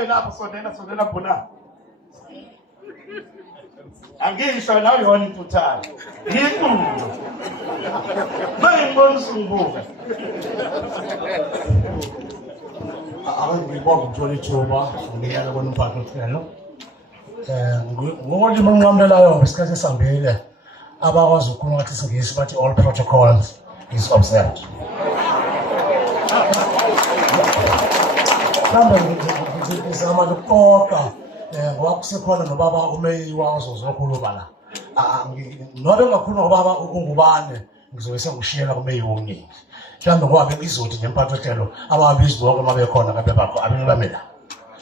Abe lapho sondela khona. Angisho nawe yona intuthana. Yintulo. Mayibona usumbuka. Ngibonga ukuthola ithuba ngiyala kona umphathi ohlelo. Ngokulima nqamlelayo isikhathi esambile abakwazi ukukhuluma ngathi isingisi bathi all protocols is observed. Mhlawumbe ngizama ukuqoqa ngoba kusekhona nobaba umeyi wazo zokhuluma la. Nobe ngakhuluma ngobaba ungubane ngizobe sengushiyela kumeyi wonke. Mhlawumbe ngoba bengizothi nemphathi ohlelo ababizi bonke uma bekhona ngabe bakho abelabamela.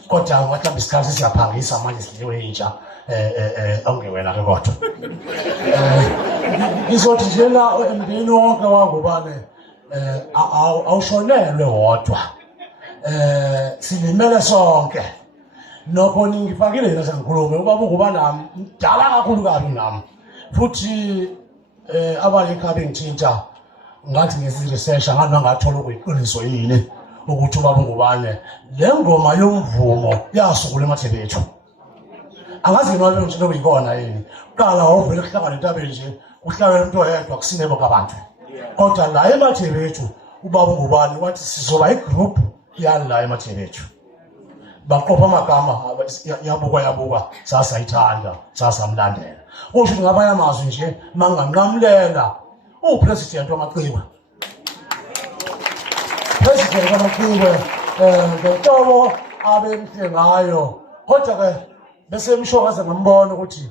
Kodwa mhlawumbe isikhathi siyaphangisa manje silewe intsha awungewena ke kodwa. Ngizothi njena emndeni wonke wangubane awushonelwe wodwa. Silimele sonke. Nokho ngifakile yena sengikhulume ubaba ungubana mdala kakhulu kabi nami. Futhi abanye ekhaya ngithinta ngathi ngesiresearch ngangathola ukuyiqiniso yini ukuthi ubaba ungubane le ngoma yomvumo yasukula emathebe ethu. Angazi noma into obuyikona yini. Qala wovela kuhlangana entabeni nje uhlawela umuntu oyedwa kusinebo kabantu. Kodwa la emathebe ethu ubaba ungubane wathi sizoba igroup yala emathebe ethu. Baqopha amagama yabuka sasayithanda sasamlandela. Usho ngabaya amazwi nje manganqamulela upresident wamaqhiwa. President wamaqhiwa ngetobo abemhle ngayo. Kodwa ke bese emshokaza ngambona ukuthi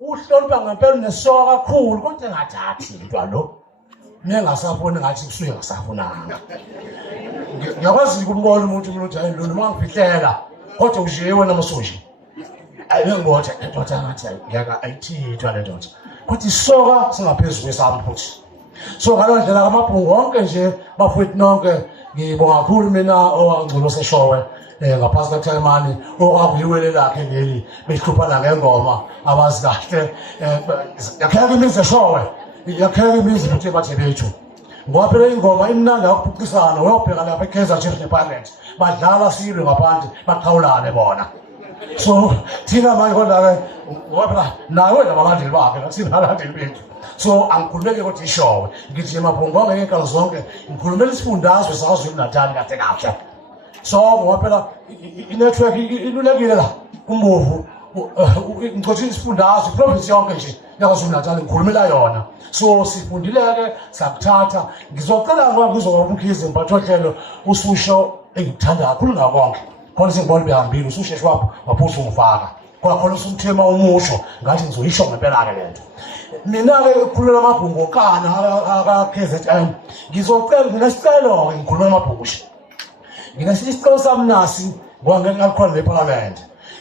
uhlonipha ngempela nesoka kakhulu kodwa engathathi into lo. Mina ngasafuna ngathi kusuke ngasafunanga. Ngiyakwazi ukumbona umuntu hayi lo noma ngifihlela kodwa uje wena masoji. Ayengibotha indoda ngathi ngiyaka ayithithwa le ndoda. Kuthi isoka singaphezulu kwesami futhi. So ngalo ndlela kamabhungu wonke nje bafowethu nonke ngibonga kakhulu mina owangcono seshowe ngaphansi kaThemani okwakuyiwele lakhe leli behluphana ngengoma abazi kahle yakheka imizi eshowe yakheka imizi futhi bathe bethu. Ngoba phela ingoma imnandi akuphucisana uyobheka lapha eKaizer Chiefs nePirates badlala silwe ngaphandle baqhawulane bona. So thina manje kodwa ke ngoba phela nawe labalandeli bakhe nasingalandeli bethu. So angikhulumeke ukuthi ishowe ngithi emabhungu wonke ngekalo zonke ngikhulumela isifundazwe saKwaZulu Natal kade kahle. So ngoba phela inetwork ilulekile la kumbovu ngicothe isifundazwe province yonke nje yaKwaZulu Natal ngikhulumela yona. So sifundileke sakuthatha ngizocela ngoba kuzoba umkhize mphathi ohlelo ususho engithanda kakhulu ngakonke. Khona sengibona behambile ususheshe waphuza ungifaka. Kwakhona usumthema umusho ngathi ngizoyisho ngempela ke lento. Mina ke ukukhulula amabhungu okana aka KZN ngizocela nginesicelo ngikhuluma amabhungu. Nginesicelo sami nasi ngeke ngakhona leParliament.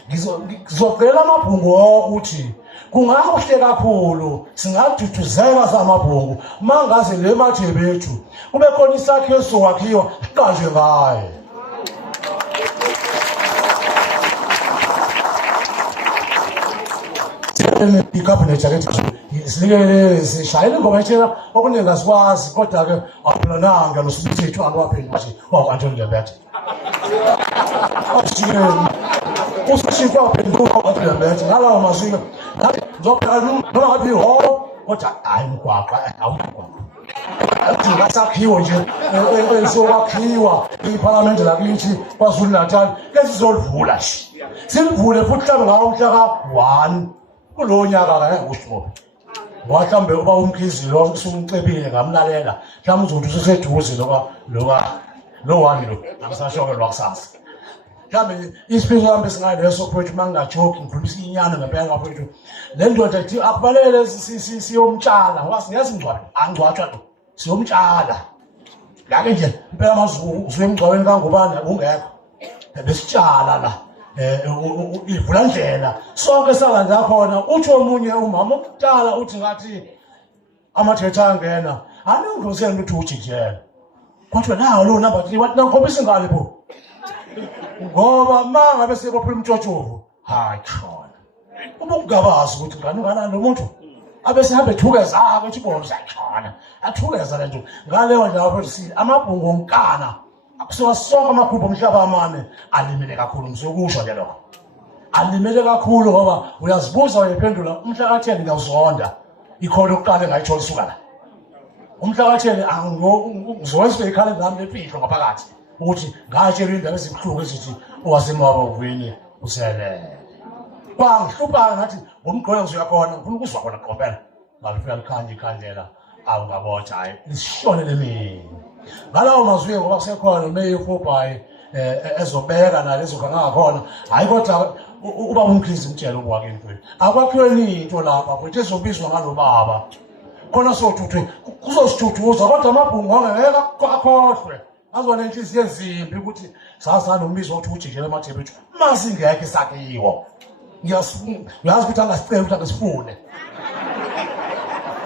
Ngizocela amabhungu ukuthi kungakuhle kakhulu singaduduzeka samabhungu mangaze le mathebe ethu kube khona isakhiwo sokwakhiwa siqanjwe ngaye. iCabinet yakethi silike sishayile ingoma ethina okuningi asikwazi kodwa ke awuplananga noSithethu anwaphendula nje wakwanto lebethe. Usishikwa waphendula wakwanto lebethe ngalawo mazwi ngathi ngizophela noma ngathi ho kodwa hayi mgwaqo awukho. Athi ngasakhiwo nje esokwakhiwa iParliament lakithi kwaZulu Natal lesizolivula nje. Silivule futhi mhlawumbe ngawo umhla ka-1 kulo nyaka ke usho. Mhlawumbe uba umkhizi lo usumcebile ngamlalela mhlawumbe uzothi useseduze lo wani lo angisashoke lwakusasa. Mhlawumbe isiphiwo sami singayi leso kwethu mangingajoki ngikhulumisa inyana ngempela kwethu. Le ndoda ithi akubalele siyomtshala ngoba siyazi ngcwaba angcwatshwa lo siyomtshala. La ke nje impela maZulu usuyemgcwabeni kangubani ungekho. Besitshala la ivula ndlela sonke salanda khona uthi omunye umama okuqala uthi ngathi amathetha angena aningizosela ukuthi ujikela kodwa nawo lo number 3 wathi nakhombisa ingane bo ngoba manga bese bophula umtshotshovu hayi khona ubukungabazi ukuthi ngane ngana lo muntu abese hambe thukeza ukuthi bona sakhona athukeza lento ngaleyo ndawo futhi amabhungu onkana akusuka sonke amakhupho omhlaba amane alimele kakhulu msokusho nje lokho alimele kakhulu ngoba uyazibuza uyaphendula umhla ka10 ngiyawuzonda ikhona ukuqala engayithola isuka la umhla ka10 ngizokwenza ikhalenda lami lepihlo ngaphakathi ukuthi ngatshela indaba ezibhlungu ezithi owasemwaba uvini uselele bangihlupha ngathi ngomgqoyo ngizoyakhona ngifuna ukuzwa khona qompela ngalifika likhanje ikhandlela awungabotha hayi lisishonele mina ngalawo mazwi ngoba kusekhona meyifubhayi ezobeka nalezo kangakhona hayi kodwa uba umkhizi umtshela ukwakini mfowethu akwakhiweni into lapha mfowethu ezobizwa ngalobaba khona sothuthwe kuzosithuthuza kodwa amabhungu angeke akhohlwe azona inhliziyo ezimbi ukuthi sasana umbizo ukuthi ujikele emathebethu masingeke sakiwo ngiyazi ukuthi angasicela ukuthi angisifune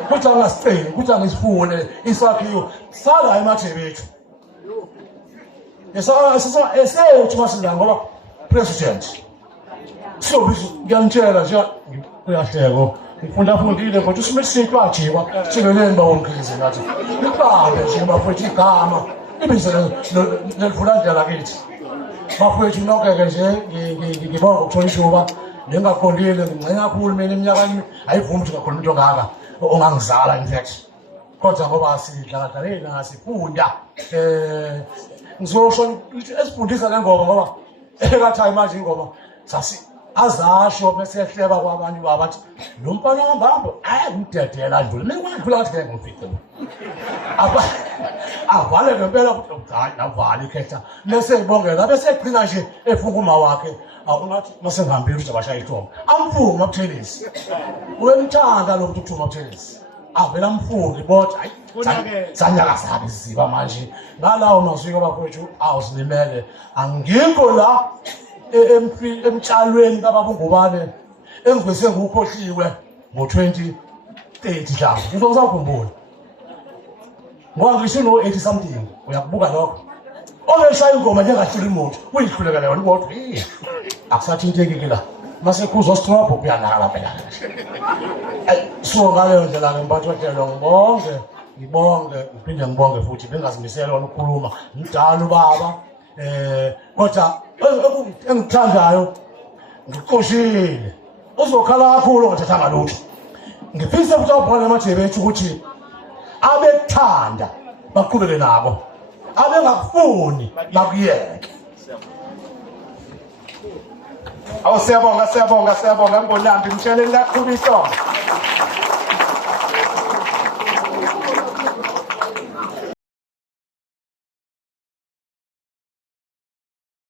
ukuthi angasicela ukuthi angisifune isakhiwo sala emathebethu esewuthi masinda ngoba president siyobiza ngiyantshela nje uyahleko ngifundile kodwa usimethisithi wajikwa sikeleni bawomkhizi ngathi liqambe nje bafethu igama ibizo lelivulandlela kithi bafethu nokeke nje ngibonga ukuthola ishuba ngingaqondile ngingcena kakhulu mina eminyakeni ayivumi ukuthi ngakhuluma into ngaka ongangizala in fact kodwa ngoba sidlala ngasifunda ngizosho esifundisa le ngoma ngoba ekathayi manje ingoma sasi azasho bese ehleba kwabanye babathi lo mfana wambamba ngidedela ndlu mina kwandlula kathi ngeke ngimfice avale ngempela ukuthi hayi navala ikhetha bese ibongela bese egcina nje efunga uma wakhe awungathi mase ngihambile ukuthi abashaya ithonga amfunga abuthelisi uyemthanda lo muntu uthuma abuthelisi avela amfungi bodwa hayi sanyakazabi isiziba manje ngalawo mazwi kabafowethu awusilimele angikho la emtshalweni kababungubane engivese ngukhohliwe ngo2030 dla into ngisakhumbula ngoba ngisho no80 something uyakubuka lokho ongeshaya ingoma njengahlula imoto uyihluleka leyo kodwa akusathinteki la mase kuzo strobo kuyanakala phela so ngaleyo ndlela ke mphathi wahlelo ngibonge ngiphinde ngibonge futhi bengazimisela ukukhuluma ngidala ubaba kodwa engithandayo ngiqoshile uzokhala kakhulu ngathathanga lutho ngifisa ukuthi abone amathebethu ukuthi abekuthanda baqhubeke nabo abengakufuni bakuyeke Siyabonga Mbonambi mtsheleni kakhulu isonga